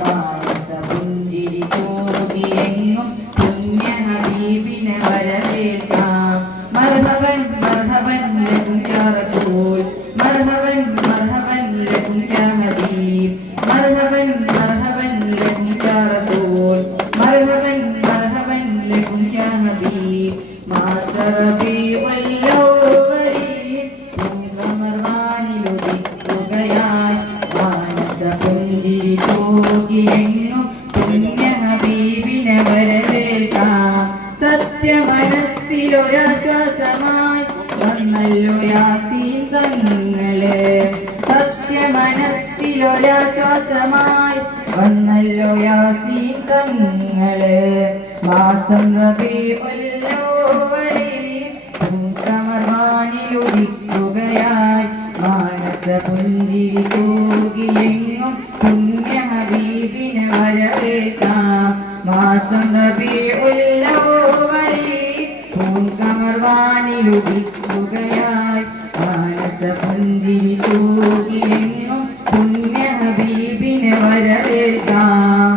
മാനസപുഞ്ചിരി തൂകിയെങ്ങും പുണ്യ ഹബീബിനെ വരവേൽക്കാം. മർഹബൻ മർഹബൻ ലക്കും യാ റസൂൽ, മർഹബൻ മർഹബൻ ലക്കും യാ ഹബീബ്, മർഹബൻ മർഹബൻ ലക്കും യാ റസൂൽ, മർഹബൻ മർഹബൻ ലക്കും യാ ഹബീബ്. മാസ റബീഉൽ അവ്വലിൽ പൂങ്കമർവാനിലുദിക്കുകയായി മാനസപുഞ്ചിരി തൂകിയെങ്ങും പുണ്യ ഹബീബിനെ വരവേൽക്കാം. സത്യമനസ്സിലൊരാശ്വാസമായി വന്നല്ലോ യാസീൻ തങ്ങള്, സത്യമനസ്സിലൊരാശ്വാസമായി വന്നല്ലോ യാസീൻ തങ്ങള്. മാസം റബീഉൽ അവ്വലിൽ പൂങ്കമർവാനിലുദിക്കുകയായി മാനസപുഞ്ചിരി തൂകിയെങ്ങും പുണ്യ ഹബീബിനെ വരവേൽക്കാം. മാസം റബീഉൽ അവ്വലിൽ പൂങ്കമർവാനിലുദിക്കുകയായി മാനസപുഞ്ചിരി തൂകിയെങ്ങും പുണ്യ ഹബീബിനെ വരവേൽക്കാം.